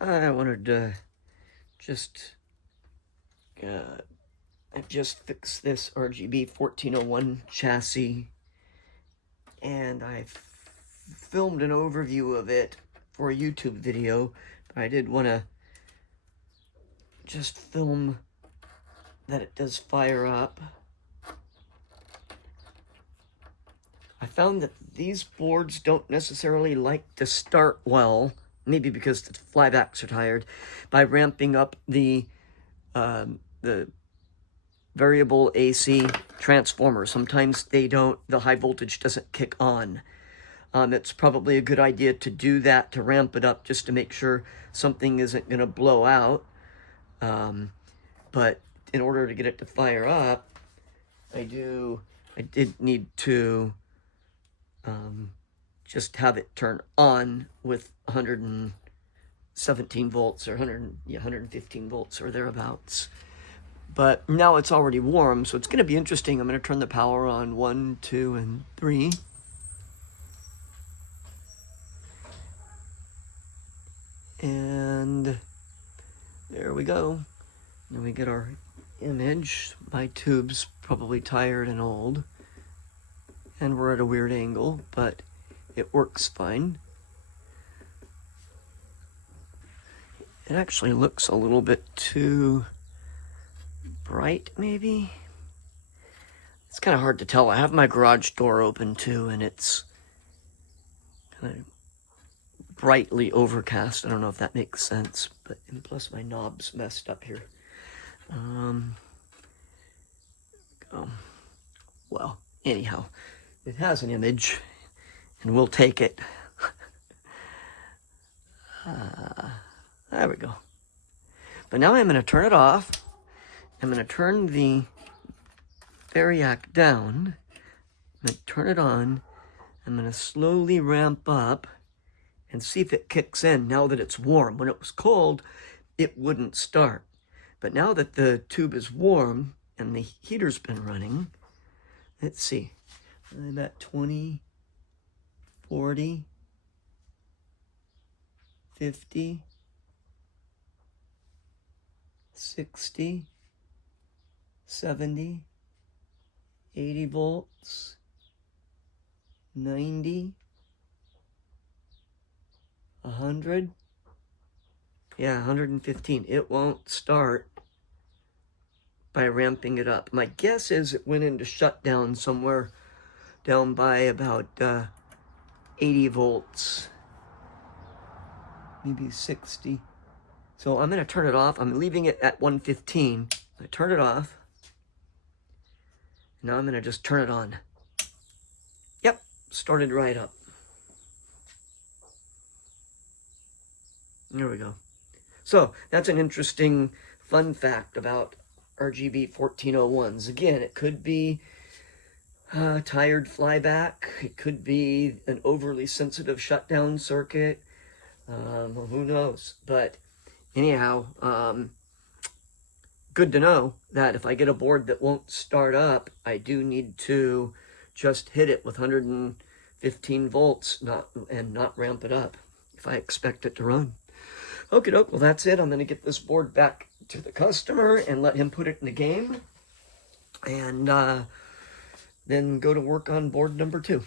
I wanted to uh, I just fixed this RGB1401 chassis, and I filmed an overview of it for a YouTube video. I did want to just film that it does fire up. I found that these boards don't necessarily like to start well, maybe because the flybacks are tired, by ramping up the variable AC transformer. Sometimes they don't, the high voltage doesn't kick on. It's probably a good idea to do that, to ramp it up, just to make sure something isn't going to blow out. But in order to get it to fire up, I did need to just have it turn on with 117 volts or 115 volts or thereabouts. But now it's already warm, so it's going to be interesting. I'm going to turn the power on 1, 2, and 3. And there we go. Then we get our image. My tube's probably tired and old, and we're at a weird angle, but it works fine. It actually looks a little bit too bright, maybe. It's kind of hard to tell. I have my garage door open too, and it's kind of brightly overcast. I don't know if that makes sense, but and plus my knob's messed up here. Well, anyhow, it has an image, and we'll take it. There we go. But now I'm going to turn it off. I'm going to turn the variac down. I'm going to turn it on. I'm going to slowly ramp up and see if it kicks in now that it's warm. When it was cold, it wouldn't start. But now that the tube is warm and the heater's been running, let's see. I'm at 20, 40, 50, 60, 70, 80 volts, 90, 100. Yeah, 115. It won't start by ramping it up. My guess is it went into shutdown somewhere down by about 80 volts, maybe 60. So I'm going to turn it off. I'm leaving it at 115. I turn it off. Now I'm going to just turn it on. Yep, started right up. There we go. So that's an interesting fun fact about RGB1401s. Again, it could be tired flyback. It could be an overly sensitive shutdown circuit. Who knows? But anyhow, good to know that if I get a board that won't start up, I do need to just hit it with 115 volts and not ramp it up if I expect it to run. Okie doke, well that's it. I'm going to get this board back to the customer and let him put it in the game. And then go to work on board number 2.